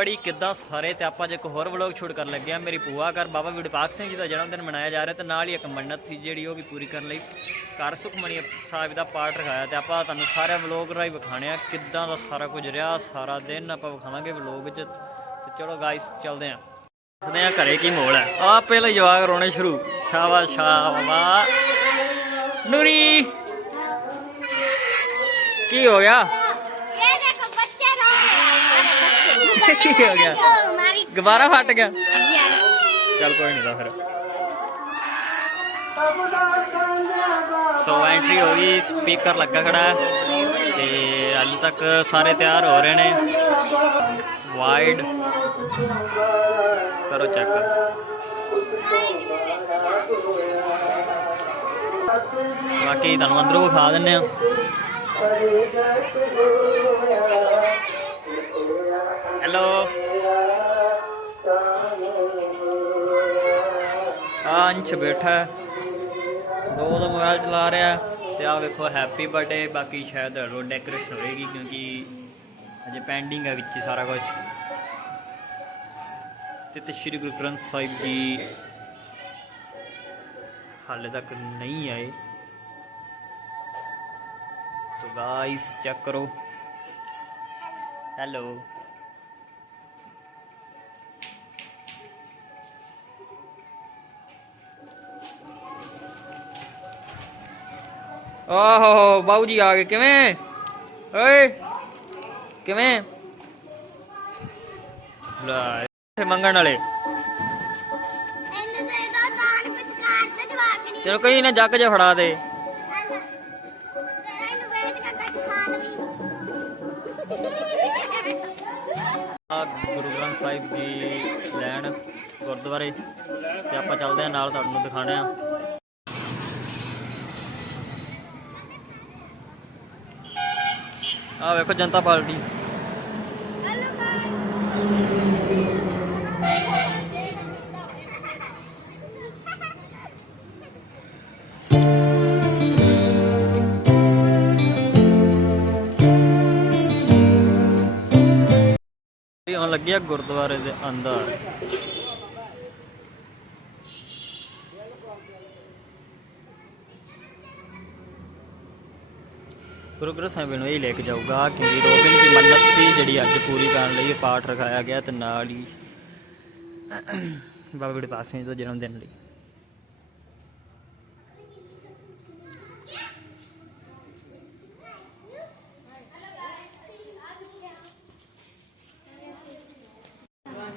ਪੜੀ ਕਿੱਦਾਂ ਸਾਰੇ ਤੇ ਆਪਾਂ ਜੇ ਇੱਕ ਹੋਰ ਵਲੌਗ ਸ਼ੂਟ ਕਰਨ ਲੱਗੇ ਆ ਮੇਰੀ ਭੂਆ ਘਰ, ਬਾਬਾ ਵਿਡਪਾਕ ਸਿੰਘ ਜੀ ਦਾ ਜਨਮ ਦਿਨ ਮਨਾਇਆ ਜਾ ਰਿਹਾ ਤੇ ਨਾਲ ਹੀ ਇੱਕ ਮੰਨਤ ਸੀ ਜਿਹੜੀ ਉਹ ਵੀ ਪੂਰੀ ਕਰਨ ਲਈ ਘਰ ਸੁਖਮਨੀ ਸਾਹਿਬ ਦਾ ਪਾਠ ਰਖਾਇਆ ਤੇ ਆਪਾਂ ਤੁਹਾਨੂੰ ਸਾਰੇ ਵਲੌਗ ਰਾਹੀਂ ਵਿਖਾਣੇ ਆ ਕਿੱਦਾਂ ਦਾ ਸਾਰਾ ਕੁਝ ਰਿਹਾ, ਸਾਰਾ ਦਿਨ ਆਪਾਂ ਵਿਖਾਵਾਂਗੇ ਵਲੌਗ 'ਚ ਤੇ ਚਲੋ ਗਾਇਸ ਚੱਲਦੇ ਆਂ ਦੇਖਦੇ ਆ ਘਰੇ ਕੀ ਮੋਲ ਹੈ। ਆ ਪਹਿਲੇ ਜਵਾਗ ਰੋਣੇ ਸ਼ੁਰੂ। ਸ਼ਾਬਾਸ਼ ਸ਼ਾਬਾਸ਼। ਨੂਰੀ! ਕੀ ਹੋ ਗਿਆ? ਕੀ ਹੋ ਗਿਆ? ਗਵਾਰਾ ਫਟ ਗਿਆ। ਚੱਲ ਕੋਈ ਨਹੀਂ ਤਾਂ ਫਿਰ। ਸੋ ਐਂਟਰੀ ਹੋ ਗਈ ਸਪੀਕਰ ਲੱਗਾ ਖੜਾ। ਤੇ ਅੱਜ ਤੱਕ ਸਾਰੇ ਤਿਆਰ ਹੋ ਰਹੇ ਨੇ। ਵਾਈਡ ਕਰੋ ਚੈੱਕ ਬਾਕੀ ਤੁਹਾਨੂੰ ਅੰਦਰੋਂ ਖਾ ਦਿੰਨੇ ਆ ਹੈਲੋ ਆ ਅੰਸ਼ ਬੈਠਾ ਹੈ। ਦੋ ਦਾ ਮੋਬਾਈਲ ਚਲਾ ਰਿਹਾ ਹੈ ਤੇ ਆ ਵੇਖੋ ਹੈਪੀ ਬਰਥਡੇ ਬਾਕੀ ਸ਼ਾਇਦ ਰੋਡ ਡੈਕੋਰੇਸ਼ਨ ਹੋਏਗੀ ਕਿਉਂਕਿ ਅਜੇ ਪੈਂਡਿੰਗ ਹੈ ਵਿੱਚ ਹੀ ਸਾਰਾ ਕੁਝ ਤੇ ਤੇ ਸ਼੍ਰੀ ਗੁਰੂ ਗ੍ਰੰਥ ਸਾਹਿਬ ਜੀ ਹਾਲੇ ਤੱਕ ਨਹੀਂ ਆਏ तो गाइस चेक करो हेलो ਆਹੋ ਬਾਊ ਜੀ ਆ ਗਏ। ਕਿਵੇਂ? ਓਏ ਕਿਵੇਂ? ਲੈ ਇੱਥੇ ਮੰਗਣ ਵਾਲੇ। ਚਲੋ ਕਈ ਨੇ ਜੱਗ ਜੇ ਫੜਾ ਦੇ। ਗੁਰੂ ਗ੍ਰੰਥ ਸਾਹਿਬ ਦੀ ਲੈਣ ਗੁਰਦੁਆਰੇ ਤੇ ਆਪਾਂ ਚੱਲਦੇ ਆ ਨਾਲ ਤੁਹਾਨੂੰ ਦਿਖਾਣੇ ਆ ਆ ਵੇਖੋ ਜਨਤਾ ਪਾਰਟੀ। ਇਹ ਆਉਣ ਲੱਗੀ ਆ ਗੁਰਦੁਆਰੇ ਦੇ ਅੰਦਰ। ਗੁਰੂ ਗ੍ਰੰਥ ਸਾਹਿਬ ਨੂੰ ਇਹ ਲੈ ਕੇ ਜਾਊਗਾ ਕਿਉਂਕਿ ਰੋਬਿਨ ਦੀ ਮੰਨਤ ਸੀ, ਜਿਹੜੀ ਅੱਜ ਪੂਰੀ ਕਰਨ ਲਈ ਇਹ ਪਾਠ ਰਖਾਇਆ ਗਿਆ ਤੇ ਨਾਲ ਹੀ ਬਾਬਾ ਵਿਡਪਾਲ ਸਿੰਘ ਦਾ ਜਨਮ ਦਿਨ ਲਈ। ਨਾਮ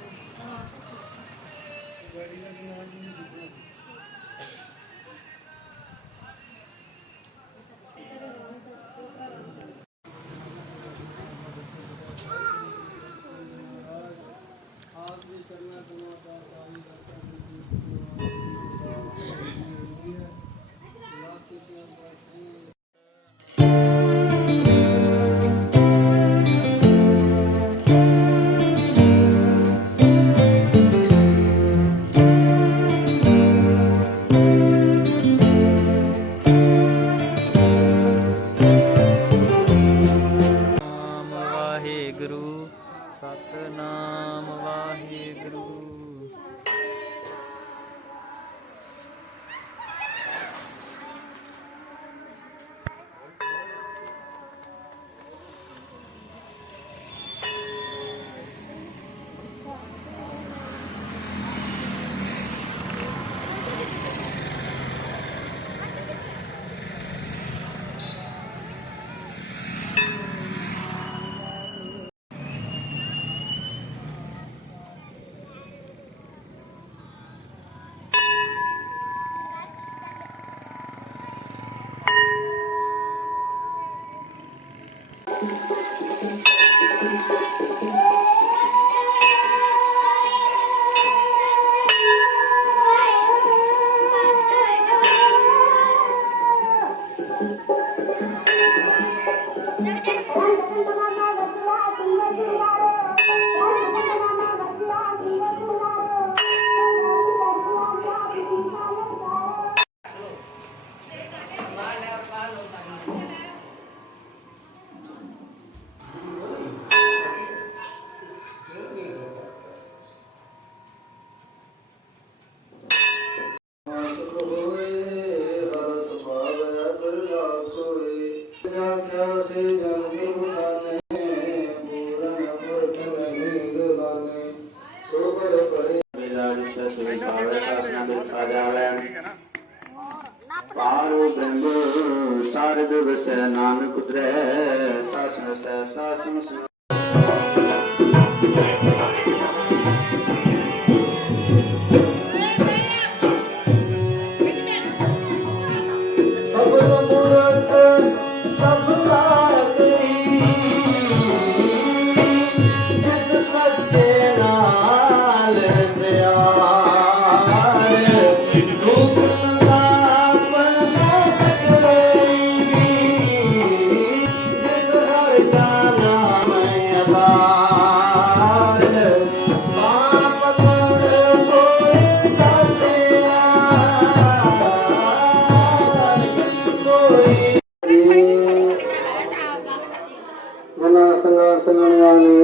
મારું પ્રભુ સાર દિવસ નાનક ઉતરે સાસન સાસન સબ મુરત